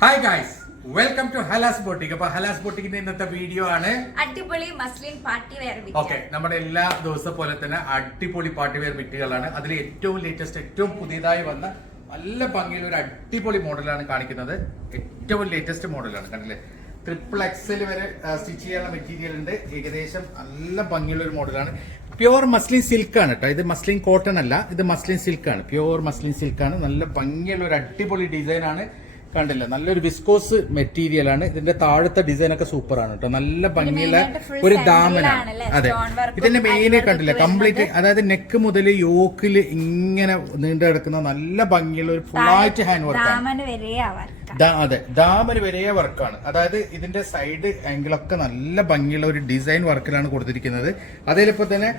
Hi guys welcome to Halas boutique അപ്പൊ ഹലാസ് ബോട്ടിക്കിന്റെ ഇന്നത്തെ video ആണ്. അടിപൊളി മസ്ലിൻ പാർട്ടി വെയർ ഓക്കെ നമ്മുടെ എല്ലാ ദിവസം പോലെ തന്നെ അടിപൊളി പാർട്ടി വെയർ ബിറ്റുകളാണ് അതിൽ ഏറ്റവും ലേറ്റസ്റ്റ് ഏറ്റവും പുതിയതായി വന്ന നല്ല ഭംഗിയിൽ ഒരു അടിപൊളി മോഡലാണ് കാണിക്കുന്നത്. ഏറ്റവും ലേറ്റസ്റ്റ് മോഡലാണ് കണ്ടില്ലേ? ട്രിപ്പിൾ എക്സൽ വരെ സ്റ്റിച്ച് ചെയ്യാനുള്ള മെറ്റീരിയൽ ഉണ്ട്. ഏകദേശം നല്ല ഭംഗിയുള്ള ഒരു മോഡലാണ് പ്യുവർ മസ്ലിൻ സിൽക്ക് ആണ് കേട്ടോ ഇത് മസ്ലിൻ കോട്ടൺ അല്ല ഇത് മസ്ലിൻ സിൽക്ക് ആണ്. പ്യുവർ മസ്ലിൻ സിൽക്ക് ആണ്. നല്ല ഭംഗിയുള്ള ഒരു അടിപൊളി ഡിസൈനാണ് ആണ്. കണ്ടില്ല. നല്ലൊരു വിസ്കോസ് മെറ്റീരിയൽ ആണ്. ഇതിന്റെ താഴത്തെ ഡിസൈൻ ഒക്കെ സൂപ്പർ ആണ് കേട്ടോ നല്ല ഭംഗിയുള്ള ഒരു ദാമനാണ്? അതെ. ഇതിന്റെ മെയിൻ കണ്ടില്ല? കംപ്ലീറ്റ് അതായത് നെക്ക് മുതൽ യോക്കിൽ ഇങ്ങനെ നീണ്ടു കിടക്കുന്ന നല്ല ഭംഗിയുള്ള ഒരു ഫുൾ ആയിട്ട് ഹാൻഡ് വർക്ക് അതെ. ദാമന് വരെ വർക്കാണ് അതായത് ഇതിന്റെ സൈഡ് ആംഗിളൊക്കെ നല്ല ഭംഗിയുള്ള ഒരു ഡിസൈൻ വർക്കിലാണ് കൊടുത്തിരിക്കുന്നത്. അതേപോലെ തന്നെ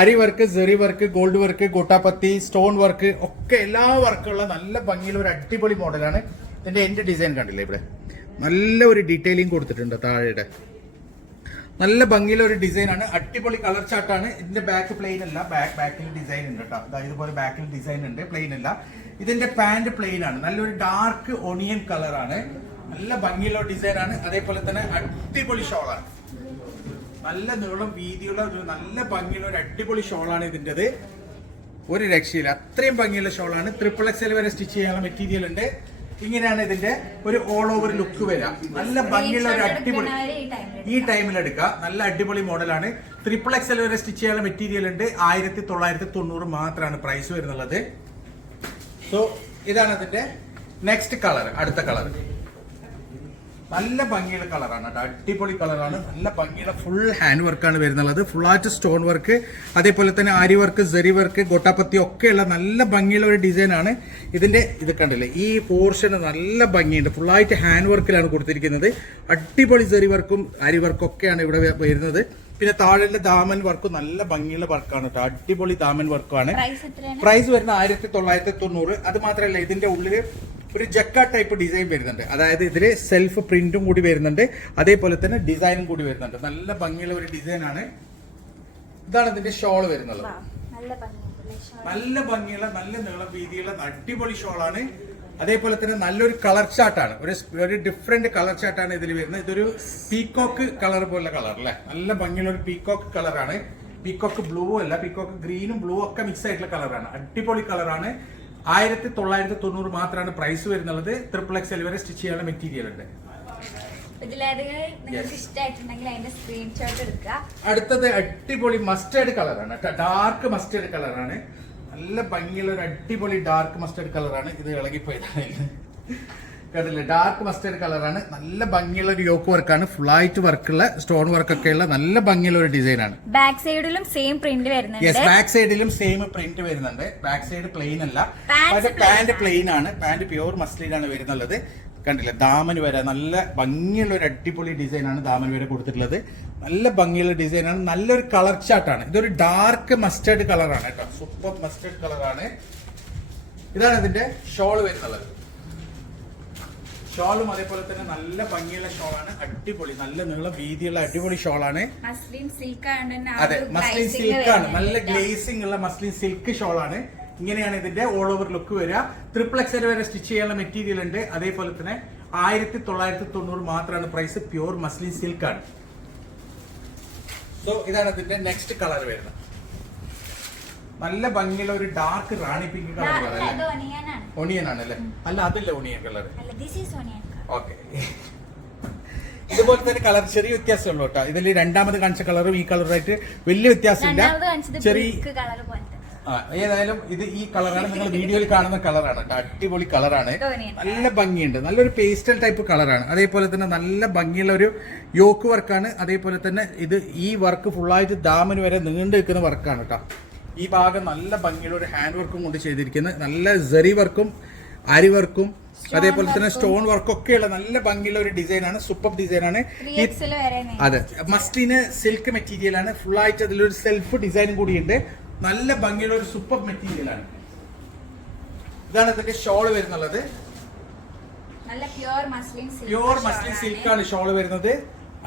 aari work zari work gold work gota patti stone work ഒക്കെ എല്ലാ വർക്കുള്ള നല്ല ഭംഗിയുള്ള ഒരു അടിപൊളി മോഡലാണ് ഇതിന്റെ എന്റെ ഡിസൈൻ കണ്ടില്ലേ ഇവിടെ? നല്ല ഒരു ഡീറ്റെയിലിംഗ് കൊടുത്തിട്ടുണ്ട് താഴെയുടെ. നല്ല ഭംഗിയുള്ള ഒരു ഡിസൈനാണ് അടിപൊളി കളർ ചാർട്ടാണ് ഇതിന്റെ ബാക്ക് പ്ലെയിൻ അല്ല ബാക്ക് ബാക്കിൽ ഡിസൈൻ ഉണ്ട് കേട്ടോ അതായത് ഇതുപോലെ ബാക്കിൽ ഡിസൈൻ ഉണ്ട് പ്ലെയിൻ അല്ല. ഇതിന്റെ പാന്റ് പ്ലെയിൻ ആണ്. നല്ലൊരു ഡാർക്ക് ഒണിയൻ കളറാണ് നല്ല ഭംഗിയുള്ള ഡിസൈൻ ആണ്. അതേപോലെ തന്നെ അടിപൊളി ഷോളാണ് നല്ല നീളം വീതിയുള്ള ഒരു നല്ല ഭംഗിയുള്ള ഒരു അടിപൊളി ഷോളാണ് ഇതിന്റെത് ഒരു രക്ഷയില്ല. അത്രയും ഭംഗിയുള്ള ഷോളാണ് ട്രിപ്പിൾ എക്സ് എൽ വരെ സ്റ്റിച്ച് ചെയ്യാനുള്ള മെറ്റീരിയൽ ഉണ്ട്. ഇങ്ങനെയാണ് ഇതിന്റെ ഒരു ഓൾ ഓവർ ലുക്ക് വരാം നല്ല ഭംഗിയുള്ള ഒരു അടിപൊളി ഈ ടൈമിൽ ഈ ടൈമിൽ എടുക്കുക. നല്ല അടിപൊളി മോഡലാണ്. ട്രിപ്പിൾ എക്സൽ വരെ സ്റ്റിച്ച് ചെയ്യാനുള്ള മെറ്റീരിയൽ ഉണ്ട്. ആയിരത്തി തൊള്ളായിരത്തി തൊണ്ണൂറ് മാത്രമാണ് പ്രൈസ് വരുന്നുള്ളത്. സോ ഇതാണ് അതിന്റെ നെക്സ്റ്റ് കളർ അടുത്ത കളർ നല്ല ഭംഗിയുള്ള കളറാണ്. കേട്ടോ അടിപൊളി കളറാണ്. നല്ല ഭംഗിയുള്ള ഫുൾ ഹാൻഡ് വർക്കാണ് വരുന്നുള്ളത്. ഫുൾ ആയിട്ട് സ്റ്റോൺ വർക്ക് അതേപോലെ തന്നെ ആരി വർക്ക് ജെറി വർക്ക് ഗൊട്ടാപ്പത്തി ഒക്കെയുള്ള നല്ല ഭംഗിയുള്ള ഒരു ഡിസൈൻ ആണ്. ഇതിന്റെ ഇത് കണ്ടില്ലേ? ഈ പോർഷൻ നല്ല ഭംഗിയുണ്ട്. ഫുള്ളായിട്ട് ഹാൻഡ് വർക്കിലാണ് കൊടുത്തിരിക്കുന്നത്. അടിപൊളി ജെറി വർക്കും ആരി വർക്കും ഒക്കെയാണ് ഇവിടെ വരുന്നത്. പിന്നെ താഴെ ദാമൻ വർക്ക് നല്ല ഭംഗിയുള്ള വർക്കാണ് കേട്ടോ. അടിപൊളി ദാമൻ വർക്കാണ് പ്രൈസ് വരുന്ന ആയിരത്തി തൊള്ളായിരത്തി തൊണ്ണൂറ്. അത് മാത്രമല്ല ഇതിന്റെ ഉള്ളിൽ ഒരു ജക്ക ടൈപ്പ് ഡിസൈൻ വരുന്നുണ്ട്. അതായത് ഇതിൽ സെൽഫ് പ്രിന്റും കൂടി വരുന്നുണ്ട്. അതേപോലെ തന്നെ ഡിസൈനും കൂടി വരുന്നുണ്ട്. നല്ല ഭംഗിയുള്ള ഒരു ഡിസൈൻ ആണ്. ഇതാണ് ഇതിന്റെ ഷോൾ വരുന്നത്. നല്ല ഭംഗിയുള്ള നല്ല നീളം വീതിയുള്ള അടിപൊളി ആണ്. അതേപോലെ തന്നെ നല്ലൊരു കളർ ചാട്ടാണ് ഒരു ഒരു ഡിഫറെന്റ് കളർ ചാട്ടാണ് ഇതിൽ വരുന്നത്. ഇതൊരു പീക്കോക്ക് കളർ പോലുള്ള കളർ അല്ലേ? നല്ല ഭംഗിയുള്ള ഒരു പീക്കോക്ക് കളറാണ് പീക്കോക്ക് ബ്ലൂ അല്ല പീക്കോക്ക് ഗ്രീനും ബ്ലൂ ഒക്കെ മിക്സ് ആയിട്ടുള്ള കളറാണ് അടിപൊളി കളറാണ് ആയിരത്തി തൊള്ളായിരത്തി തൊണ്ണൂറ് മാത്രമാണ് പ്രൈസ് വരുന്നത് ട്രിപ്പിൾ എക്സ് എൽ വരെ സ്റ്റിച്ച് ചെയ്യാനുള്ള മെറ്റീരിയൽ ഉണ്ട്. അടുത്തത് അടിപൊളി മസ്റ്റേർഡ് കളറാണ് ഡാർക്ക് മസ്റ്റേർഡ് കളറാണ് നല്ല ഭംഗിയുള്ള ഒരു അടിപൊളി ഡാർക്ക് മസ്റ്റേർഡ് കളറാണ് ഇത് ഇളകിപ്പോയതാണ്. കണ്ടില്ലേ? ഡാർക്ക് മസ്റ്റേർഡ് കളറാണ് നല്ല ഭംഗിയുള്ള ഒരു യോക്ക് വർക്കാണ് ഫുള്ളായിട്ട് വർക്കുള്ള സ്റ്റോൺ വർക്ക് ഒക്കെ ഉള്ള നല്ല ഭംഗിയുള്ള ഒരു ഡിസൈനാണ് ബാക്ക് സൈഡിലും സെയിം പ്രിന്റ് വരുന്നുണ്ട്. യെസ് ബാക്ക് സൈഡിലും സെയിം പ്രിന്റ് വരുന്നുണ്ട്. ബാക്ക് സൈഡ് പ്ലെയിൻ അല്ല. പാന്റ് പ്ലെയിൻ ആണ്. പാന്റ് പ്യുവർ മസ്ലിൻ ആണ് വരുന്നുള്ളത്. കണ്ടില്ലേ? ദാമന് വരെ നല്ല ഭംഗിയുള്ള ഒരു അടിപൊളി ഡിസൈനാണ് ആണ് ദാമന് വരെ കൊടുത്തിട്ടുള്ളത്. നല്ല ഭംഗിയുള്ള ഡിസൈനാണ് ആണ്. നല്ലൊരു കളർ ചാർട്ടാണ് ഇതൊരു ഡാർക്ക് മസ്റ്റേർഡ് കളറാണ് കേട്ടോ. സൂപ്പർ മസ്റ്റേർഡ് കളറാണ് ഇതാണ് ഇതിന്റെ ഷോൾ വരുന്നുള്ളത്. ഷോളും അതേപോലെ തന്നെ നല്ല ഭംഗിയുള്ള ഷോളാണ്. അടിപൊളി നല്ല നീളം വീതിയുള്ള അടിപൊളി ഷോളാണ്. ആണ് അതെ മസ്ലിൻ സിൽക്ക് ആണ്. നല്ല ഗ്ലേസിംഗ് ഉള്ള മസ്ലിൻ സിൽക്ക് ഷോളാണ്. ആണ് ഇങ്ങനെയാണ് ഇതിന്റെ ഓൾ ഓവർ ലുക്ക് വരിക. ട്രിപ്പിൾ എക്സൽ വരെ സ്റ്റിച്ച് ചെയ്യാനുള്ള മെറ്റീരിയൽ ഉണ്ട്. അതേപോലെ തന്നെ ആയിരത്തി തൊള്ളായിരത്തി തൊണ്ണൂറ് മാത്രമാണ് പ്രൈസ് പ്യൂർ മസ്ലിൻ സിൽക്ക് ആണ്. സോ ഇതാണ് ഇതിന്റെ നെക്സ്റ്റ് കളർ വരുന്നത്. നല്ല ഭംഗിയുള്ള ഒരു ഡാർക്ക് റാണി പിങ്ക് കളർ അല്ലേ? ഒണിയൻ ആണല്ലേ അല്ല അതല്ല ഒണിയൻ കളർ അല്ല ഓക്കെ ഇതുപോലെ തന്നെ കളർ ചെറിയ വ്യത്യാസമുള്ളൂ കേട്ടോ. ഇതിൽ രണ്ടാമത് കാണിച്ച കളറും ഈ കളറുമായിട്ട് വലിയ വ്യത്യാസമില്ല. ചെറിയ ഏതായാലും ഇത് ഈ കളറാണ് നിങ്ങൾ വീഡിയോയിൽ കാണുന്ന കളറാണ് അടിപൊളി കളറാണ്. നല്ല ഭംഗിയുണ്ട്. നല്ലൊരു പേസ്റ്റൽ ടൈപ്പ് കളറാണ് അതേപോലെ തന്നെ നല്ല ഭംഗിയുള്ള ഒരു യോക്ക് വർക്കാണ് അതേപോലെ തന്നെ ഇത് ഈ വർക്ക് ഫുള്ളായിട്ട് ദാമന് വരെ നീണ്ടു നിൽക്കുന്ന വർക്കാണ് കേട്ടോ. ഈ ഭാഗം നല്ല ഭംഗിയുള്ള ഒരു ഹാൻഡ് വർക്കും കൊണ്ട് ചെയ്തിരിക്കുന്നത് നല്ല സെറി വർക്കും അരി വർക്കും അതേപോലെ തന്നെ സ്റ്റോൺ വർക്കൊക്കെയുള്ള നല്ല ഭംഗിയുള്ള ഒരു ഡിസൈനാണ് സൂപ്പർ ഡിസൈനാണ് അതെ. മസ്റ്റിന് സിൽക്ക് മെറ്റീരിയൽ ആണ്. ഫുൾ ആയിട്ട് അതിലൊരു സെൽഫ് ഡിസൈനും കൂടിയുണ്ട്. നല്ല ഭംഗിയുള്ള ഒരു സൂപ്പർ മെറ്റീരിയൽ ആണ്. ഇതാണ് ഇതിന്റെ ഷോൾ വരുന്നുള്ളത്. പ്യുവർ മസ്ലിൻ സിൽക്കാണ് പ്യുവർ മസ്ലിൻ സിൽക്ക് ആണ്. ഷോൾ വരുന്നത്.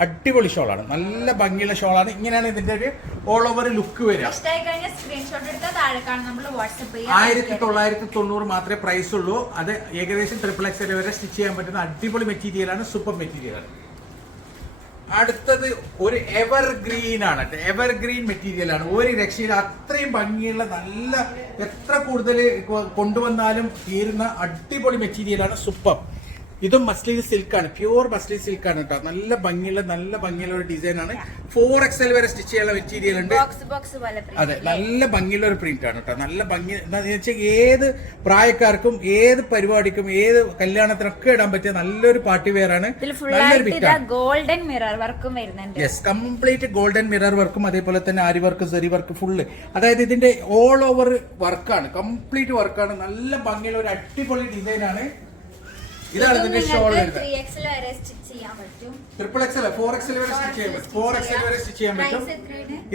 അടിപൊളി ഷോളാണ്. നല്ല ഭംഗിയുള്ള ഷോളാണ്. ഇങ്ങനെയാണ് ഇതിന്റെ ഒരു ഓൾ ഓവർ ലുക്ക് വരിക. ആയിരത്തി തൊള്ളായിരത്തി തൊണ്ണൂറ് മാത്രമേ പ്രൈസ് ഉള്ളൂ. അത് ഏകദേശം ട്രിപ്പിൾ എക്സ് വരെ സ്റ്റിച്ച് ചെയ്യാൻ പറ്റുന്ന അടിപൊളി മെറ്റീരിയലാണ് സൂപ്പർ മെറ്റീരിയലാണ് അടുത്തത് ഒരു എവർ ഗ്രീൻ ആണ്. എവർ ഗ്രീൻ മെറ്റീരിയൽ ആണ്. ഒരു രക്ഷയിൽ അത്രയും ഭംഗിയുള്ള നല്ല എത്ര കൂടുതൽ കൊണ്ടുവന്നാലും തീരുന്ന അടിപൊളി മെറ്റീരിയലാണ് സൂപ്പർ ഇതും മസ്ലിൻ സിൽക്കാണ്. പ്യൂർ മസ്ലിൻ സിൽക്കാണ് കേട്ടോ. നല്ല ഭംഗിയുള്ള നല്ല ഭംഗിയുള്ള ഒരു ഡിസൈൻ ആണ്. ഫോർ എക്സൽ വരെ സ്റ്റിച്ച് ചെയ്യാനുള്ള മെറ്റീരിയൽ ഉണ്ട്. അതെ നല്ല ഭംഗിയുള്ള ഒരു പ്രിന്റ് ആണ് കേട്ടോ. നല്ല ഭംഗി എന്താണെന്ന് വെച്ചാൽ ഏത് പ്രായക്കാർക്കും ഏത് പരിപാടിക്കും ഏത് കല്യാണത്തിനൊക്കെ ഇടാൻ പറ്റിയ നല്ലൊരു പാർട്ടി വെയർ ആണ്. നല്ലൊരു ഗോൾഡൻ മിറർ വർക്കും വരുന്നുണ്ട്. യെസ് കംപ്ലീറ്റ് ഗോൾഡൻ മിറർ വർക്കും അതേപോലെ തന്നെ ആരി വർക്ക് സെറി വർക്ക് ഫുള്ള് അതായത് ഇതിന്റെ ഓൾ ഓവർ വർക്കാണ് കംപ്ലീറ്റ് വർക്കാണ് നല്ല ഭംഗിയുള്ള ഒരു അടിപൊളി ഡിസൈൻ ആണ്. ഇതാണ് ഇതിന്റെ ഷോൾ വരുന്നത്. ത്രീ എക്സിൽ വരെ സ്റ്റിച്ച് ചെയ്യാൻ പറ്റും. ട്രിപ്പിൾ എക്സ് അല്ല ഫോർ എക്സ് വരെ സ്റ്റിച്ച് ചെയ്യാൻ പറ്റും. ഫോർ എക്സ് വരെ സ്റ്റിച്ച് ചെയ്യാൻ പറ്റും.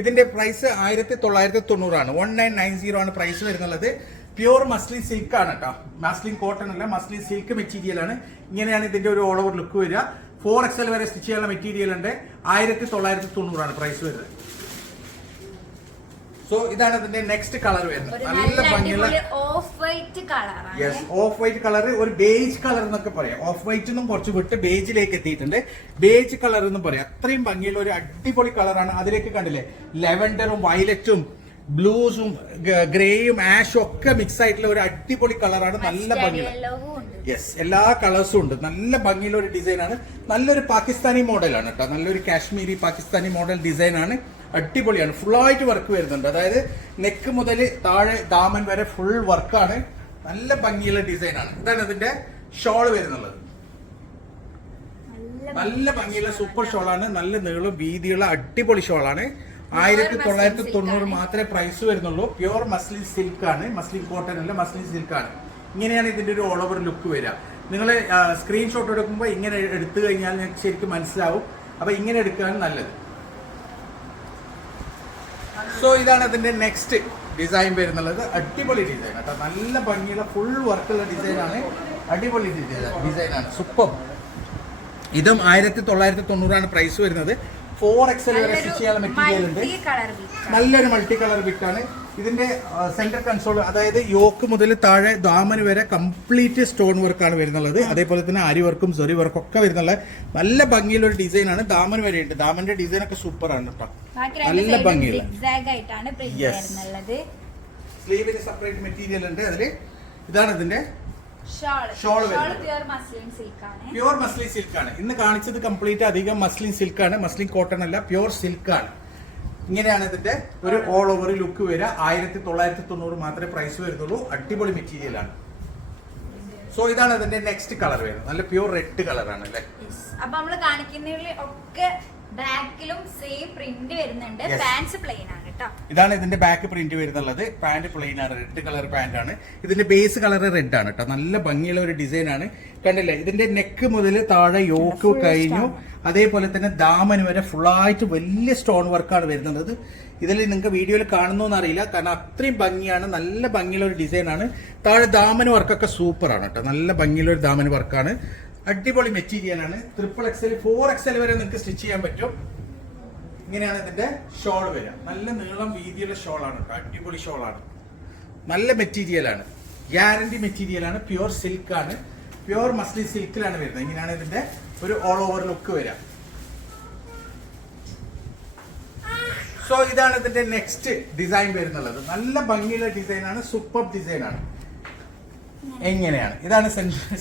ഇതിന്റെ പ്രൈസ് ആയിരത്തി തൊള്ളായിരത്തി തൊണ്ണൂറാണ് വൺ നയൻ നയൻ സീറോ ആണ് പ്രൈസ് വരുന്നുള്ളത്. പ്യൂർ മസ്ലിൻ സിൽക്ക് ആണ് കേട്ടോ മസ്ലിൻ കോട്ടൺ അല്ല മസ്ലിൻ സിൽക്ക് മെറ്റീരിയലാണ് ഇങ്ങനെയാണ് ഇതിന്റെ ഒരു ഓൾ ഓവർ ലുക്ക് വരിക. ഫോർ എക്സ് എൽ വരെ സ്റ്റിച്ച് ചെയ്യാനുള്ള മെറ്റീരിയൽ ഉണ്ട്. ആയിരത്തി തൊള്ളായിരത്തി തൊണ്ണൂറാണ് പ്രൈസ് വരുന്നത്. സോ ഇതാണ് ഇതിന്റെ നെക്സ്റ്റ് കളർ വരുന്നത്. നല്ല ഭംഗിയുള്ള off white colour yes off white colour ഒരു ബേജ് കളർ എന്നൊക്കെ പറയാം. ഓഫ് വൈറ്റ് നിന്നും കുറച്ച് വിട്ട് ബേജിലേക്ക് എത്തിയിട്ടുണ്ട്. ബേജ് കളർ എന്ന് പറയാം. അത്രയും ഭംഗിയുള്ള ഒരു അടിപൊളി കളറാണ് അതിലേക്ക് കണ്ടില്ലേ? ലെവൻഡറും വയലറ്റും ബ്ലൂസും ഗ്രേയും ആഷും ഒക്കെ മിക്സ് ആയിട്ടുള്ള ഒരു അടിപൊളി കളറാണ് നല്ല ഭംഗി യെസ് എല്ലാ കളേഴ്സും ഉണ്ട്. നല്ല ഭംഗിയുള്ള ഒരു ഡിസൈനാണ് നല്ലൊരു പാകിസ്ഥാനി മോഡലാണ് കേട്ടോ. നല്ലൊരു കാശ്മീരി പാകിസ്ഥാനി മോഡൽ ഡിസൈനാണ് ആണ്. അടിപൊളിയാണ്. ഫുൾ ആയിട്ട് വർക്ക് വരുന്നുണ്ട്. അതായത് നെക്ക് മുതൽ താഴെ ദാമൻ വരെ ഫുൾ വർക്കാണ് നല്ല ഭംഗിയുള്ള ഡിസൈനാണ് ആണ്. ഇതാണ് അതിന്റെ ഷോൾ വരുന്നുള്ളത്. നല്ല ഭംഗിയുള്ള സൂപ്പർ ഷോളാണ് നല്ല നീളം വീതിയുള്ള അടിപൊളി ഷോളാണ് ആയിരത്തി തൊള്ളായിരത്തി തൊണ്ണൂറ് മാത്രമേ പ്രൈസ് വരുന്നുള്ളൂ. പ്യുവർ മസ്ലിൻ സിൽക്ക് ആണ്. മസ്ലിൻ കോട്ടൺ അല്ല മസ്ലിൻ സിൽക്ക് ആണ്. ഇങ്ങനെയാണ് ഇതിന്റെ ഒരു ഓൾ ഓവർ ലുക്ക് വരിക. നിങ്ങൾ സ്ക്രീൻഷോട്ട് എടുക്കുമ്പോൾ ഇങ്ങനെ എടുത്തു കഴിഞ്ഞാൽ നിങ്ങൾക്ക് ശരിക്കും മനസ്സിലാവും. അപ്പൊ ഇങ്ങനെ എടുക്കുകയാണ് നല്ലത്. സോ ഇതാണ് അതിന്റെ നെക്സ്റ്റ് ഡിസൈൻ വരുന്നുള്ളത്. അടിപൊളി ഡിസൈൻ കേട്ടോ നല്ല ഭംഗിയുള്ള ഫുൾ വർക്കുള്ള ഡിസൈനാണ് അടിപൊളി ഡിസൈൻ ആണ്. സൂപ്പർ ഇതും ആയിരത്തി തൊള്ളായിരത്തി തൊണ്ണൂറാണ് പ്രൈസ് വരുന്നത്. ഫോർ എക്സൽ വരെ സ്റ്റിച്ച് ചെയ്യാൻ മെറ്റീരിയൽ ഉണ്ട്. മൾട്ടി കളർ ബീറ്റ് നല്ലൊരു മൾട്ടി കളർ ബിറ്റാണ് ഇതിന്റെ സെന്റർ കൺസോൾ അതായത് യോക്ക് മുതൽ താഴെ ദാമന് വരെ കംപ്ലീറ്റ് സ്റ്റോൺ വർക്കാണ് വരുന്നുള്ളത്. അതേപോലെ തന്നെ അരി വർക്കും സെറി വർക്കും ഒക്കെ വരുന്നുള്ള നല്ല ഭംഗിയുള്ള ഒരു ഡിസൈൻ ആണ് ദാമൻ വരെ ഉണ്ട് ദാമന്റെ ഡിസൈൻ ഒക്കെ സൂപ്പർ ആണ് കേട്ടോ നല്ല ഭംഗിയുള്ള സ്ലീവിന് സെപ്പറേറ്റ് മെറ്റീരിയൽ ഉണ്ട് അതിൽ. ഇതാണ് ഇതിന്റെ ഷോൾ. പ്യുവർ മസ്ലിൻ സിൽക്ക് ആണ്. പ്യുവർ മസ്ലിൻ സിൽക്ക് ആണ്. ഇന്ന് കാണിച്ചത് കംപ്ലീറ്റ് അധികം മസ്ലിൻ സിൽക്ക് ആണ്. മസ്ലിൻ കോട്ടൺ അല്ല പ്യുവർ സിൽക്ക് ആണ്. ഇങ്ങനെയാണ് ഇതിന്റെ ഒരു ഓൾ ഓവർ ലുക്ക് വരിക. ആയിരത്തി തൊള്ളായിരത്തി തൊണ്ണൂറ് മാത്രമേ പ്രൈസ് വരുന്നുള്ളൂ. അടിപൊളി മെറ്റീരിയൽ ആണ്. സോ ഇതാണ് ഇതിന്റെ നെക്സ്റ്റ് കളർ വരുന്നത്. നല്ല പ്യുവർ റെഡ് കളറാണ് അല്ലെ? അപ്പൊ നമ്മൾ കാണിക്കുന്നതിൽ ഒക്കെ ബാക്കിലും സെയിം പ്രിന്റ് വരുന്നുണ്ട്. പാൻസ് പ്ലെയിൻ ആണ് ഇതാണ് ഇതിന്റെ ബാക്ക് പ്രിന്റ് വരുന്നുള്ളത്. പാന്റ് പ്ലെയിൻ ആണ്. റെഡ് കളർ പാന്റ് ആണ്. ഇതിന്റെ ബേസ് കളർ റെഡ് ആണ് കേട്ടോ നല്ല ഭംഗിയുള്ള ഒരു ഡിസൈൻ ആണ്. കണ്ടില്ലേ? ഇതിന്റെ നെക്ക് മുതൽ താഴെ യോക്ക് കഴിഞ്ഞു. അതേപോലെ തന്നെ ദാമന് വരെ ഫുള്ളായിട്ട് വലിയ സ്റ്റോൺ വർക്കാണ് വരുന്നത് ഇതിൽ നിങ്ങൾക്ക് വീഡിയോയിൽ കാണുന്നോന്ന് അറിയില്ല കാരണം അത്രയും ഭംഗിയാണ്. നല്ല ഭംഗിയുള്ള ഒരു ഡിസൈൻ ആണ്. താഴെ ദാമന് വർക്കൊക്കെ സൂപ്പർ ആണ് കേട്ടോ നല്ല ഭംഗിയുള്ള ഒരു ദാമന് വർക്കാണ് അടിപൊളി മെറ്റീരിയലാണ് ട്രിപ്പിൾ എക്സൽ ഫോർ എക്സൽ വരെ നിങ്ങൾക്ക് സ്റ്റിച്ച് ചെയ്യാൻ പറ്റും. ഇങ്ങനെയാണ് ഇതിന്റെ ഷോൾ വരിക. നല്ല നീളം വീതിയുള്ള ഷോൾ കേട്ടോ. അടിപൊളി ഷോൾ ആണ്. നല്ല മെറ്റീരിയലാണ് ഗ്യാരണ്ടി മെറ്റീരിയലാണ് സിൽക്ക് ആണ്. പ്യുവർ മസ്ലി സിൽക്കിലാണ് വരുന്നത്. ഇങ്ങനെയാണ് ഇതിന്റെ ഒരു ഓൾ ഓവർ ലുക്ക് വരിക. സോ ഇതാണ് ഇതിന്റെ നെക്സ്റ്റ് ഡിസൈൻ വരുന്നുള്ളത്. നല്ല ഭംഗിയുള്ള ഡിസൈൻ ആണ്. സൂപ്പർ ഡിസൈൻ ആണ്. എങ്ങനെയാണ്? ഇതാണ്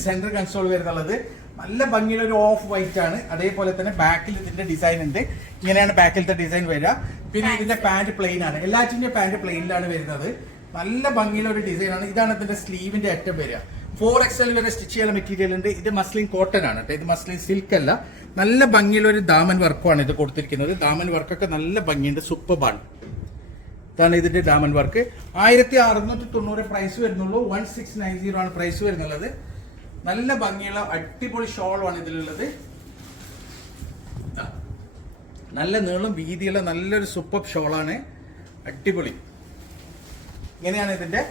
സെൻട്രൽ കൺസോൾ വരുന്നുള്ളത്. നല്ല ഭംഗിയുള്ള ഒരു ഓഫ് വൈറ്റ് ആണ്. അതേപോലെ തന്നെ ബാക്കിൽ ഇതിന്റെ ഡിസൈൻ ഉണ്ട്. ഇങ്ങനെയാണ് ബാക്കിലത്തെ ഡിസൈൻ വരിക. പിന്നെ ഇതിന്റെ പാന്റ് പ്ലെയിൻ ആണ്. എല്ലാറ്റിന്റെ പാന്റ് പ്ലെയിനിലാണ് വരുന്നത്. നല്ല ഭംഗിയുള്ള ഒരു ഡിസൈൻ ആണ്. ഇതാണ് ഇതിന്റെ സ്ലീവിന്റെ അറ്റം വരിക. ഫോർ എക്സൽ വരെ സ്റ്റിച്ച് ചെയ്യുന്ന മെറ്റീരിയൽ ഉണ്ട്. ഇത് മസ്ലിൻ കോട്ടൺ ആണ് കേട്ടോ. ഇത് മസ്ലിൻ സിൽക്ക് അല്ല. നല്ല ഭംഗിയുള്ള ഒരു ദാമൻ വർക്കുമാണ് ഇത് കൊടുത്തിരിക്കുന്നത്. ദാമൻ വർക്കൊക്കെ നല്ല ഭംഗിയുണ്ട്. സൂപ്പർ സൂപ്പർബാണ് ഇതാണ് ഇതിന്റെ ഡാമൻ വർക്ക് ആയിരത്തി അറുന്നൂറ്റി തൊണ്ണൂറ് പ്രൈസ് വരുന്നുള്ളൂ. വൺ സിക്സ് നയൻ സീറോ ആണ് പ്രൈസ് വരുന്നുള്ളത്. നല്ല ഭംഗിയുള്ള അടിപൊളി ഷോളാണ് ഇതിലുള്ളത്. നല്ല നീളം വീതിയുള്ള നല്ലൊരു സൂപ്പർ ഷോളാണ് അടിപൊളി. ഇങ്ങനെയാണ് ഇതിന്റെ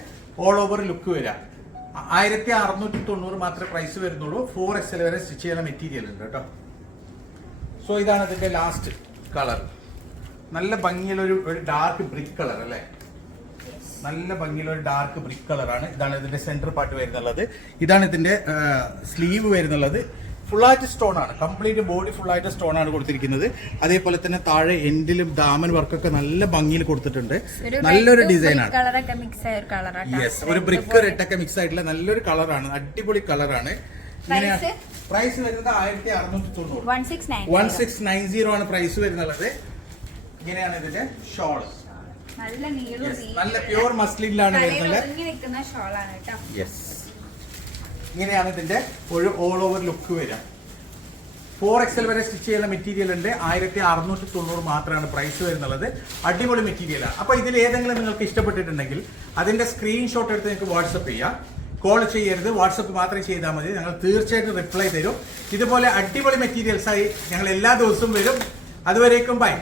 ഓൾ ഓവർ ലുക്ക് വരിക. ആയിരത്തി അറുന്നൂറ്റി തൊണ്ണൂറ് മാത്രമേ പ്രൈസ് വരുന്നുള്ളൂ. ഫോർ എക്സൽ വരെ സ്റ്റിച്ച് ചെയ്യുന്ന മെറ്റീരിയൽ ഉണ്ട് കേട്ടോ. സോ ഇതാണ് ഇതിന്റെ ലാസ്റ്റ് കളർ നല്ല ഭംഗിയുള്ള ഒരു ഒരു ഡാർക്ക് ബ്രിക്ക് കളർ അല്ലേ? നല്ല ഭംഗിയുള്ള ഒരു ഡാർക്ക് ബ്രിക്ക് കളറാണ് ഇതാണ് ഇതിന്റെ സെന്റർ പാർട്ട് വരുന്നുള്ളത്. ഇതാണ് ഇതിന്റെ സ്ലീവ് വരുന്നുള്ളത്. ഫുള്ളായിട്ട് സ്റ്റോൺ ആണ്. കംപ്ലീറ്റ് ബോഡി ഫുള്ളായിട്ട് സ്റ്റോൺ ആണ് കൊടുത്തിരിക്കുന്നത്. അതേപോലെ തന്നെ താഴെ എൻഡിലും ദാമൻ വർക്കൊക്കെ നല്ല ഭംഗിയിൽ കൊടുത്തിട്ടുണ്ട്. നല്ലൊരു ഡിസൈൻ ആണ്. യെസ് ഒരു ബ്രിക്ക് റെഡൊക്കെ മിക്സ് ആയിട്ടുള്ള നല്ലൊരു കളറാണ് അടിപൊളി കളറാണ്? പ്രൈസ് വരുന്നത് ആയിരത്തി അറുന്നൂറ്റി തൊണ്ണൂറ്. വൺ സിക്സ് നയൻ സീറോ ആണ് പ്രൈസ് വരുന്നുള്ളത്. ഇങ്ങനെയാണ് ഇതിന്റെ ഷോൾ. നല്ല നീളും നല്ല പ്യൂർ മസ്ലിനിലാണ് വരുന്നത്. യെസ് ഇങ്ങനെയാണ് ഇതിന്റെ ഒരു ഓൾ ഓവർ ലുക്ക് വരിക. ഫോർ എക്സൽ വരെ സ്റ്റിച്ച് ചെയ്യുന്ന മെറ്റീരിയൽ ഉണ്ട്. ആയിരത്തി അറുന്നൂറ്റി തൊണ്ണൂറ് മാത്രമാണ് പ്രൈസ് വരുന്നുള്ളത്. അടിപൊളി മെറ്റീരിയലാണ് അപ്പൊ ഇതിൽ ഏതെങ്കിലും നിങ്ങൾക്ക് ഇഷ്ടപ്പെട്ടിട്ടുണ്ടെങ്കിൽ അതിന്റെ സ്ക്രീൻഷോട്ട് എടുത്ത് നിങ്ങൾക്ക് വാട്സപ്പ് ചെയ്യാം. കോൾ ചെയ്യരുത്. വാട്സപ്പ് മാത്രം ചെയ്താൽ മതി. ഞങ്ങൾ തീർച്ചയായിട്ടും റിപ്ലൈ തരും. ഇതുപോലെ അടിപൊളി മെറ്റീരിയൽസായി ഞങ്ങൾ എല്ലാ ദിവസവും വരും. അതുവരേക്കും ബൈ